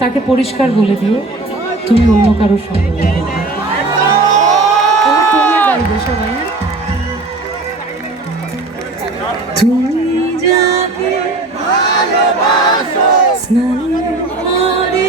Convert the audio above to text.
তাকে পরিষ্কার বলে দিও তুমি অন্য কারোর সঙ্গে গাইবে সবাই। তুমি যাকে ভালোবাসো স্নান করে